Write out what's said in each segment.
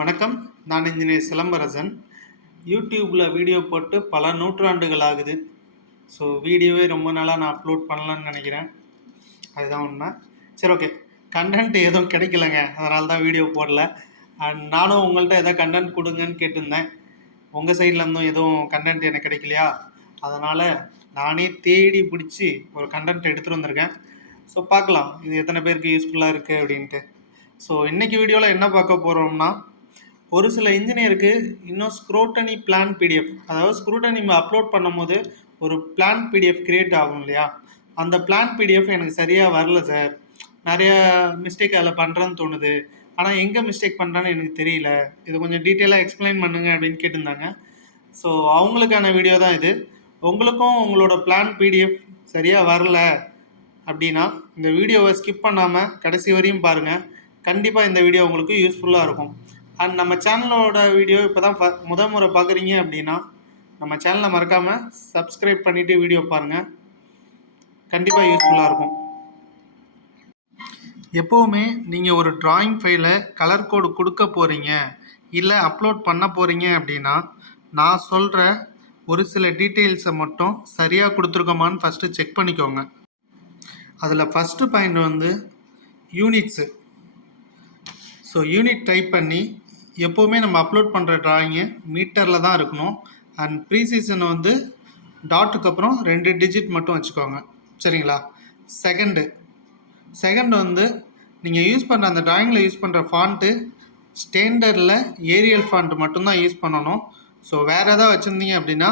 வணக்கம். நான் இன்ஜினியர் சிலம்பரசன். யூடியூப்பில் வீடியோ போட்டு பல நூற்றாண்டுகள் ஆகுது. ஸோ வீடியோவே ரொம்ப நாளாக நான் அப்லோட் பண்ணலான்னு நினைக்கிறேன். அதுதான் உண்மை. சரி, ஓகே. கண்டென்ட் எதுவும் கிடைக்கலங்க, அதனால தான் வீடியோ போடல. அண்ட் நானும் உங்கள்கிட்ட எதாவது கண்டென்ட் கொடுங்கன்னு கேட்டிருந்தேன். உங்கள் சைட்லேருந்தும் எதுவும் கண்டென்ட் எனக்கு கிடைக்கலையா, அதனால் நானே தேடி பிடிச்சி ஒரு கண்டென்ட் எடுத்துகிட்டு வந்திருக்கேன். ஸோ பார்க்கலாம் இது எத்தனை பேருக்கு யூஸ்ஃபுல்லாக இருக்குது அப்படின்ட்டு. ஸோ இன்றைக்கி வீடியோவில் என்ன பார்க்க போகிறோம்னா, ஒரு சில இன்ஜினியருக்கு இன்னும் ஸ்க்ரூட்டனி பிளான் பிடிஎஃப், அதாவது ஸ்க்ரூட்டனி நம்ம அப்லோட் பண்ணும்போது ஒரு பிளான் பிடிஎஃப் கிரியேட் ஆகும் இல்லையா, அந்த பிளான் பிடிஎஃப் எனக்கு சரியாக வரல சார், நிறைய மிஸ்டேக் அதில் பண்ணுறேன்னு தோணுது, ஆனால் எங்கே மிஸ்டேக் பண்ணுறேன்னு எனக்கு தெரியல, இது கொஞ்சம் டீட்டெயிலாக எக்ஸ்பிளைன் பண்ணுங்க அப்படின்னு கேட்டிருந்தாங்க. ஸோ அவங்களுக்கான வீடியோ தான் இது. உங்களுக்கும் உங்களோட பிளான் பிடிஎஃப் சரியாக வரல அப்படின்னா இந்த வீடியோவை ஸ்கிப் பண்ணாமல் கடைசி வரையும் பாருங்கள். கண்டிப்பாக இந்த வீடியோ உங்களுக்கு யூஸ்ஃபுல்லாக இருக்கும். அண்ட் நம்ம சேனலோட வீடியோ இப்போ தான் முறை பார்க்குறீங்க அப்படின்னா நம்ம சேனலை மறக்காமல் சப்ஸ்கிரைப் பண்ணிவிட்டு வீடியோ பாருங்கள். கண்டிப்பாக யூஸ்ஃபுல்லாக இருக்கும். எப்போவுமே நீங்கள் ஒரு ட்ராயிங் ஃபைலை கலர் கோடு கொடுக்க போகிறீங்க இல்லை அப்லோட் பண்ண போகிறீங்க அப்படின்னா நான் சொல்கிற ஒரு சில டீட்டெயில்ஸை மட்டும் சரியாக கொடுத்துருக்கோமான்னு ஃபஸ்ட்டு செக் பண்ணிக்கோங்க. அதில் ஃபஸ்ட்டு பாயிண்ட் வந்து யூனிட்ஸு. ஸோ யூனிட் டைப் பண்ணி எப்போவுமே நம்ம அப்லோட் பண்ணுற ட்ராயிங்கு மீட்டரில் தான் இருக்கணும். அண்ட் ப்ரீசீசன் வந்து டாட்டுக்கு அப்புறம் 2 டிஜிட் மட்டும் வச்சுக்கோங்க, சரிங்களா? செகண்ட் வந்து நீங்கள் யூஸ் பண்ணுற அந்த ட்ராயிங்கில் யூஸ் பண்ணுற ஃபாண்ட்டு ஸ்டாண்டர்டில் ஏரியல் ஃபாண்ட் மட்டும்தான் யூஸ் பண்ணணும். ஸோ வேறு எதாவது வச்சுருந்தீங்க அப்படின்னா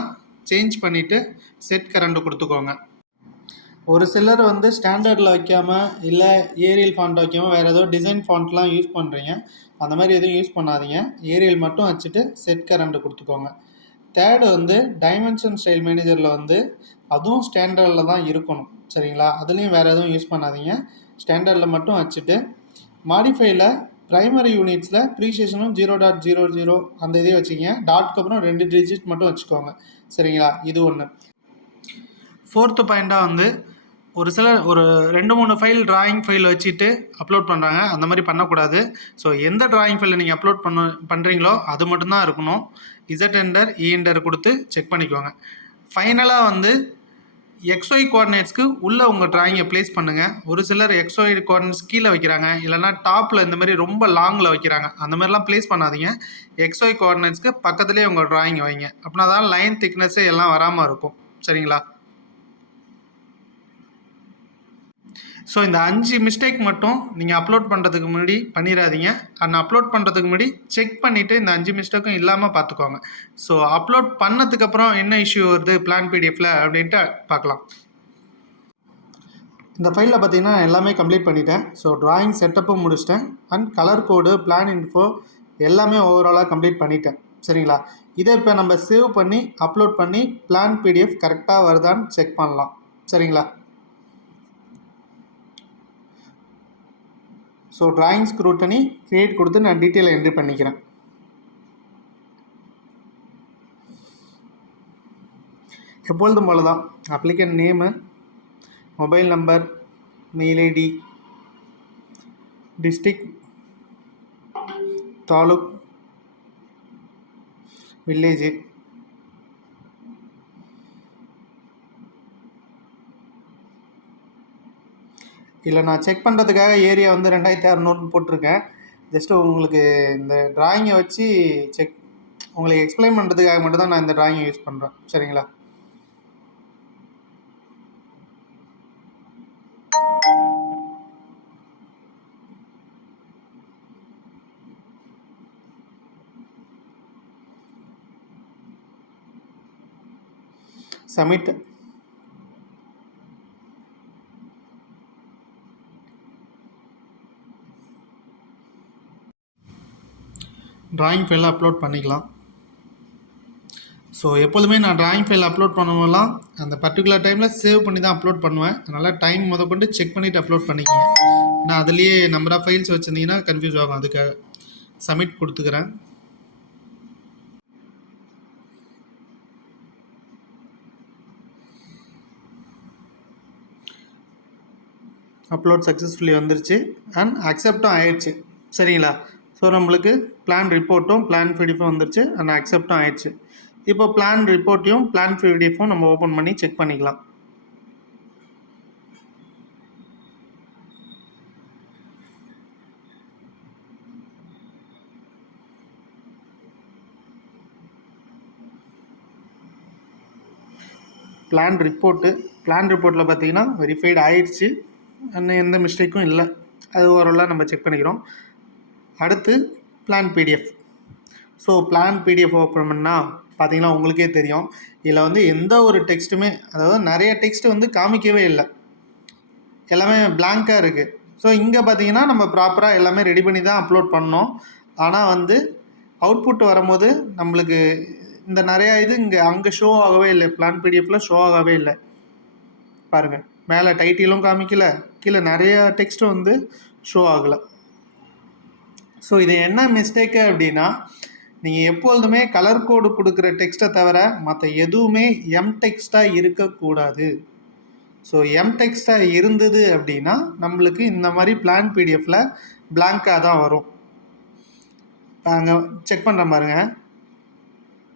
சேஞ்ச் பண்ணிவிட்டு செட் கரண்ட் கொடுத்துக்கோங்க. ஒரு சிலர் வந்து ஸ்டாண்டர்டில் வைக்காமல் இல்லை ஏரியல் ஃபாண்ட் வைக்காமல் வேறு ஏதோ டிசைன் ஃபாண்ட்லாம் யூஸ் பண்ணுறீங்க. அந்த மாதிரி எதுவும் யூஸ் பண்ணாதீங்க. ஏரியல் மட்டும் வச்சுட்டு செட் கரண்ட் கொடுத்துக்கோங்க. தேர்டு வந்து டைமென்ஷன் ஸ்டைல் மேனேஜரில் வந்து அதுவும் ஸ்டாண்டர்டில் தான் இருக்கணும், சரிங்களா? அதுலேயும் வேறு எதுவும் யூஸ் பண்ணாதீங்க. ஸ்டாண்டர்டில் மட்டும் வச்சுட்டு மாடிஃபைல ப்ரைமரி யூனிட்ஸில் ப்ரீசியேஷனும் 0.00 அந்த இதே வச்சுக்கிங்க. டாட்க்கு அப்புறம் 2 டிஜிட் மட்டும் வச்சுக்கோங்க, சரிங்களா? இது ஒன்று. ஃபோர்த்து பாயிண்ட்டாக வந்து ஒரு சிலர் ஒரு 2-3 ஃபைல் ட்ராயிங் ஃபைல் வச்சுட்டு அப்லோட் பண்ணுறாங்க. அந்த மாதிரி பண்ணக்கூடாது. ஸோ எந்த ட்ராயிங் ஃபைலை நீங்கள் அப்லோட் பண்ணுறீங்களோ அது மட்டும்தான் இருக்கணும். இசட் என்டர் என்டர் கொடுத்து செக் பண்ணிக்கோங்க. ஃபைனலாக வந்து XY கோஆர்டினேட்ஸ்க்கு உள்ளே உங்கள் ட்ராயிங்கை ப்ளேஸ் பண்ணுங்கள். ஒரு சிலர் XY கோஆர்டினேட்ஸ் கீழே வைக்கிறாங்க, இல்லைனா டாப்பில் இந்த மாதிரி ரொம்ப லாங்கில் வைக்கிறாங்க. அந்த மாதிரிலாம் ப்ளேஸ் பண்ணாதீங்க. XY கோஆர்டினேட்ஸ்க்கு பக்கத்துலேயே உங்கள் ட்ராயிங்கை வைங்க. அப்படின்னா தான் லைன் திக்னஸ்ஸு எல்லாம் வராமல் இருக்கும், சரிங்களா? ஸோ இந்த 5 மிஸ்டேக் மட்டும் நீங்கள் அப்லோட் பண்ணுறதுக்கு முன்னாடி பண்ணிடாதீங்க. அண்ட் அப்லோட் பண்ணுறதுக்கு முன்னாடி செக் பண்ணிவிட்டு இந்த 5 மிஸ்டேக்கும் இல்லாமல் பார்த்துக்கோங்க. ஸோ அப்லோட் பண்ணதுக்கப்புறம் என்ன இஷ்யூ வருது பிளான் பிடிஎஃப்பில் அப்படின்ட்டு பார்க்கலாம். இந்த ஃபைலில் பார்த்தீங்கன்னா எல்லாமே கம்ப்ளீட் பண்ணிட்டேன். ஸோ ட்ராயிங் செட்டப்பும் முடிச்சிட்டேன். And colour code, plan info எல்லாமே ஓவராலாக கம்ப்ளீட் பண்ணிட்டேன், சரிங்களா? இதை இப்போ நம்ம சேவ் பண்ணி அப்லோட் பண்ணி பிளான் பிடிஎஃப் கரெக்டாக வருதான்னு செக் பண்ணலாம், சரிங்களா? ஸோ ட்ராயிங் ஸ்க்ரூட்டனி கிரியேட் கொடுத்து நான் டீட்டெயிலை என்ட்ரி பண்ணிக்கிறேன். எப்பொழுதும் போல தான் applicant name, mobile number, mail ID, district, taluk, village, இல்லை நான் செக் பண்ணுறதுக்காக ஏரியா வந்து 2600 போட்டிருக்கேன். ஜஸ்ட்டு உங்களுக்கு இந்த ட்ராயிங்கை வச்சு உங்களுக்கு எக்ஸ்பிளைன் பண்ணுறதுக்காக மட்டும்தான் நான் இந்த ட்ராயிங்கை யூஸ் பண்ணுறேன், சரிங்களா? சப்மிட். ட்ராயிங் ஃபைலை அப்லோட் பண்ணிக்கலாம். ஸோ எப்போதுமே நான் ட்ராயிங் ஃபைல் அப்லோட் பண்ணும்போதெல்லாம் அந்த பர்டிகுலர் டைமில் சேவ் பண்ணி தான் அப்லோட் பண்ணுவேன். அதனால் டைம் முதற்கொண்டு செக் பண்ணிவிட்டு அப்லோட் பண்ணிக்கோங்க. ஏன்னா அதுலேயே நம்பர் ஆஃப் ஃபைல்ஸ் வச்சுருந்தீங்கன்னா கன்ஃபியூஸ் ஆகும். அதுக்காக சப்மிட் கொடுத்துக்கிறேன். அப்லோட் சக்ஸஸ்ஃபுல்லி வந்துருச்சு அண்ட் அக்செப்டும் ஆயிடுச்சு, சரிங்களா? ஸோ நம்மளுக்கு பிளான் ரிப்போர்ட்டும் பிளான் பிடிஎஃப்பும் வந்துருச்சு அண்ட் அக்செப்டும் ஆயிடுச்சு. இப்போ பிளான் ரிப்போர்ட்டையும் பிளான் பிடிஎஃப்பும் நம்ம ஓப்பன் பண்ணி செக் பண்ணிக்கலாம். பிளான் ரிப்போர்ட்டில் பார்த்தீங்கன்னா வெரிஃபைடு ஆயிடுச்சு, இன்னும் எந்த மிஸ்டேக்கும் இல்லை. அது ஓரளவு நம்ம செக் பண்ணிக்கிறோம். அடுத்து plan PDF. So plan PDF open பண்ணால் பார்த்தீங்கன்னா உங்களுக்கே தெரியும், இதில் வந்து எந்த ஒரு டெக்ஸ்ட்டுமே, அதாவது நிறைய டெக்ஸ்ட்டு வந்து காமிக்கவே இல்லை, எல்லாமே பிளாங்காக இருக்குது. ஸோ இங்கே பார்த்தீங்கன்னா நம்ம ப்ராப்பராக எல்லாமே ரெடி பண்ணி தான் அப்லோட் பண்ணோம். ஆனால் வந்து அவுட்புட் வரும்போது நம்மளுக்கு இந்த நிறையா இது அங்கே ஷோ ஆகவே இல்லை. பிளான் பிடிஎஃப்பில் ஷோ ஆகவே இல்லை. பாருங்கள், மேலே டைட்டிலும் காமிக்கல, கீழே நிறையா டெக்ஸ்ட்டும் வந்து ஷோ ஆகலை. ஸோ இது என்ன மிஸ்டேக்கு அப்படின்னா, நீங்கள் எப்பொழுதுமே கலர் கோடு கொடுக்குற டெக்ஸ்ட்டை தவிர மற்ற எதுவுமே எம் டெக்ஸ்ட்டாக இருக்கக்கூடாது. ஸோ எம் டெக்ஸ்ட்டாக இருந்தது அப்படின்னா நம்மளுக்கு இந்த மாதிரி பிளான் பிடிஎஃப்பில் பிளாங்காக தான் வரும். நாங்கள் செக் பண்ணுற பாருங்க.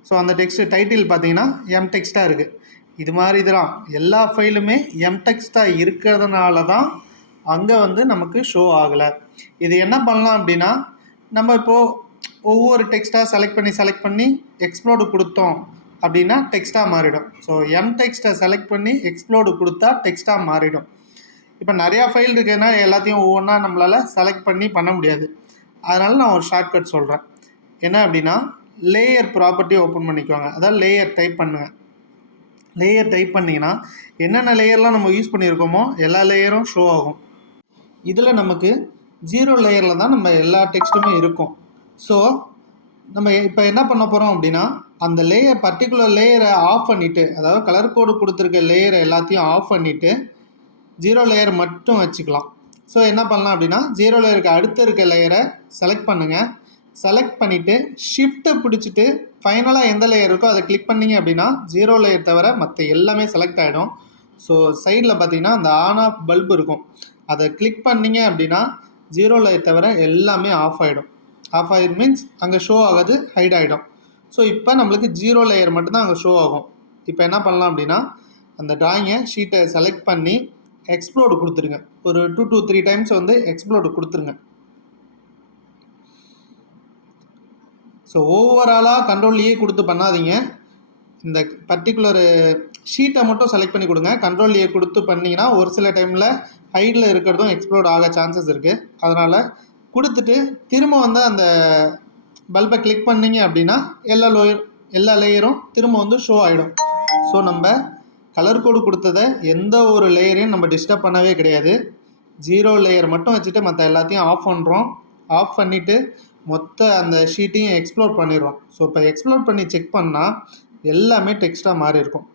ஸோ அந்த டெக்ஸ்ட்டு டைட்டில் பார்த்தீங்கன்னா எம் டெக்ஸ்ட்டாக இருக்குது. இது மாதிரி இதெல்லாம் எல்லா ஃபைலுமே எம் டெக்ஸ்ட்டாக இருக்கிறதுனால தான் அங்கே வந்து நமக்கு ஷோ ஆகலை. இது என்ன பண்ணலாம் அப்படின்னா, நம்ம இப்போது ஒவ்வொரு டெக்ஸ்ட்டாக செலக்ட் பண்ணி எக்ஸ்ப்ளோடு கொடுத்தோம் அப்படின்னா டெக்ஸ்ட்டாக மாறிடும். ஸோ எம் டெக்ஸ்ட்டை செலக்ட் பண்ணி எக்ஸ்ப்ளோடு கொடுத்தா டெக்ஸ்ட்டாக மாறிடும். இப்போ நிறையா ஃபைல் இருக்குதுன்னா எல்லாத்தையும் ஒவ்வொன்றா நம்மளால் செலக்ட் பண்ண முடியாது. அதனால் நான் ஒரு ஷார்ட்கட் சொல்கிறேன். என்ன அப்படின்னா, லேயர் ப்ராப்பர்ட்டி ஓப்பன் பண்ணிக்குவாங்க. அதாவது லேயர் டைப் பண்ணுங்கள். லேயர் டைப் பண்ணிங்கன்னா என்னென்ன லேயர்லாம் நம்ம யூஸ் பண்ணியிருக்கோமோ எல்லா லேயரும் ஷோ ஆகும். இதில் நமக்கு 0 லேயரில் தான் நம்ம எல்லா டெக்ஸ்ட்டுமே இருக்கும். ஸோ நம்ம இப்போ என்ன பண்ண போகிறோம் அப்படின்னா, அந்த பர்டிகுலர் லேயரை ஆஃப் பண்ணிவிட்டு, அதாவது கலர் கோடு கொடுத்துருக்க லேயரை எல்லாத்தையும் ஆஃப் பண்ணிவிட்டு 0 லேயர் மட்டும் வச்சுக்கலாம். ஸோ என்ன பண்ணலாம் அப்படின்னா, 0 லேயருக்கு அடுத்து இருக்க லேயரை செலக்ட் பண்ணுங்கள். செலக்ட் பண்ணிவிட்டு ஷிஃப்ட்டை பிடிச்சிட்டு ஃபைனலாக எந்த லேயர் இருக்கோ அதை கிளிக் பண்ணிங்க அப்படின்னா 0 லேயர் தவிர மற்ற எல்லாமே செலக்ட் ஆகிடும். ஸோ சைடில் பார்த்தீங்கன்னா அந்த ஆன் ஆஃப் பல்பு இருக்கும், அதை கிளிக் பண்ணிங்க அப்படின்னா 0 லேயர் தவிர எல்லாமே ஆஃப் ஆகிடும். ஆஃப் ஆகிடும் மீன்ஸ் அங்கே ஷோ ஆகாது, ஹைட் ஆகிடும். ஸோ இப்போ நம்மளுக்கு 0 லேயர் மட்டும்தான் அங்கே ஷோ ஆகும். இப்போ என்ன பண்ணலாம் அப்படின்னா, அந்த ட்ராயிங்கை ஷீட்டை செலக்ட் பண்ணி எக்ஸ்ப்ளோடு கொடுத்துருங்க. ஒரு 2 to 3 டைம்ஸ் வந்து எக்ஸ்ப்ளோடு கொடுத்துருங்க. ஸோ ஓவராலாக கண்ட்ரோல்லையே கொடுத்து பண்ணாதீங்க. இந்த பர்டிகுலர் ஷீட்டை மட்டும் செலக்ட் பண்ணி கொடுங்க. கண்ட்ரோல்லையே கொடுத்து பண்ணிங்கன்னா ஒரு சில டைமில் ஹைட்டில் இருக்கிறதும் எக்ஸ்ப்ளோட் ஆக சான்சஸ் இருக்குது. அதனால் கொடுத்துட்டு திரும்ப வந்து அந்த பல்பை கிளிக் பண்ணிங்க அப்படின்னா எல்லா லேயரும் திரும்ப வந்து ஷோ ஆகிடும். ஸோ நம்ம கலர் கோடு கொடுத்ததை எந்த ஒரு லேயரையும் நம்ம டிஸ்டர்ப் பண்ணவே கிடையாது. 0 லேயர் மட்டும் வச்சுட்டு மற்ற எல்லாத்தையும் ஆஃப் பண்ணுறோம். ஆஃப் பண்ணிவிட்டு மொத்த அந்த ஷீட்டையும் எக்ஸ்ப்ளோர் பண்ணிடுறோம். ஸோ இப்போ எக்ஸ்ப்ளோர் பண்ணி செக் பண்ணால் எல்லாமே டெக்ஸ்ட்டாக மாறி இருக்கும்.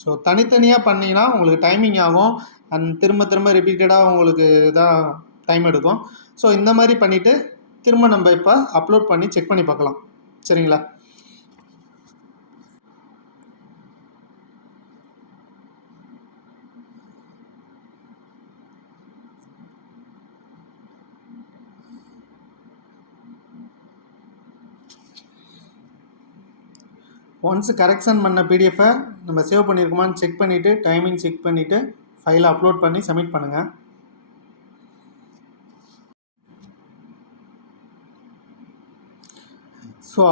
ஸோ தனித்தனியாக பண்ணிங்கன்னா உங்களுக்கு டைமிங் ஆகும் அண்ட் திரும்ப ரிப்பீட்டடாக உங்களுக்கு தான் டைம் எடுக்கும். ஸோ இந்த மாதிரி பண்ணிவிட்டு திரும்ப நம்ம இப்போ அப்லோட் பண்ணி செக் பண்ணி பார்க்கலாம். சரிங்களா? ஒன்ஸ் கரெக்ஷன் பண்ண பிடிஎஃபை நம்ம சேவ் பண்ணியிருக்கோமான்னு செக் பண்ணிவிட்டு டைமிங் செக் பண்ணிவிட்டு ஃபைலை அப்லோட் பண்ணி சப்மிட் பண்ணுங்கள். ஸோ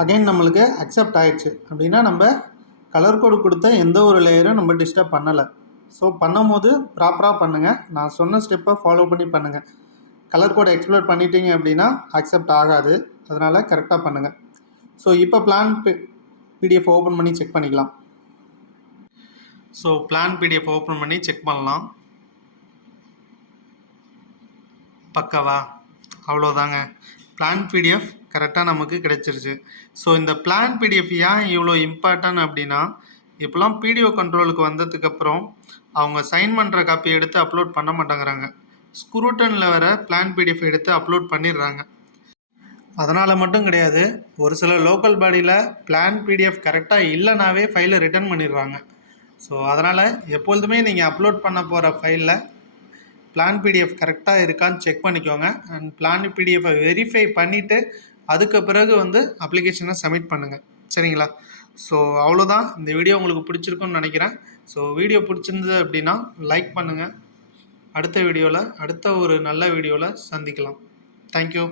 அகைன் நம்மளுக்கு அக்செப்ட் ஆகிடுச்சு அப்படின்னா நம்ம கலர் கோடு கொடுத்த எந்த ஒரு லேயரும் நம்ம டிஸ்டர்ப் பண்ணலை. ஸோ பண்ணும் போது ப்ராப்பராக பண்ணுங்கள். நான் சொன்ன ஸ்டெப்பை ஃபாலோ பண்ணி பண்ணுங்கள். கலர் கோடை எக்ஸ்ப்ளோர் பண்ணிட்டீங்க அப்படின்னா அக்செப்ட் ஆகாது. அதனால் கரெக்டாக பண்ணுங்கள். ஸோ இப்போ பிளான் பிடிஎஃப் ஓப்பன் பண்ணி செக் பண்ணிக்கலாம். ஸோ பிளான் பிடிஎஃப் ஓப்பன் பண்ணி செக் பண்ணலாம். பக்காவா? அவ்வளோதாங்க. பிளான் பிடிஎஃப் கரெக்டாக நமக்கு கிடைச்சிருச்சு. ஸோ இந்த பிளான் பிடிஎஃப் ஏன் இவ்வளோ இம்பார்ட்டன்ட் அப்படின்னா, இப்போலாம் பிடிஓ கண்ட்ரோலுக்கு வந்ததுக்கப்புறம் அவங்க சைன் பண்ணுற காப்பி எடுத்து அப்லோட் பண்ண மாட்டேங்கிறாங்க. ஸ்க்ரூட்டனில் வர பிளான் பிடிஎஃப் எடுத்து அப்லோட் பண்ணிடுறாங்க. அதனால் மட்டும் கிடையாது, ஒரு சில லோக்கல் பாடியில் பிளான் பிடிஎஃப் கரெக்டாக இல்லைனாவே ஃபைலை ரிட்டர்ன் பண்ணிடுறாங்க. ஸோ அதனால் எப்பொழுதுமே நீங்கள் அப்லோட் பண்ண போகிற ஃபைலில் பிளான் பிடிஎஃப் கரெக்டாக இருக்கான்னு செக் பண்ணிக்கோங்க. அண்ட் பிளான் பிடிஎஃபை வெரிஃபை பண்ணிவிட்டு அதுக்கு பிறகு வந்து அப்ளிகேஷனை சப்மிட் பண்ணுங்கள். சரிங்களா? ஸோ அவ்வளோதான். இந்த வீடியோ உங்களுக்கு பிடிச்சிருக்குன்னு நினைக்கிறேன். ஸோ வீடியோ பிடிச்சிருந்தது அப்படின்னா லைக் பண்ணுங்கள். அடுத்த ஒரு நல்ல வீடியோவில் சந்திக்கலாம். தேங்க்யூ.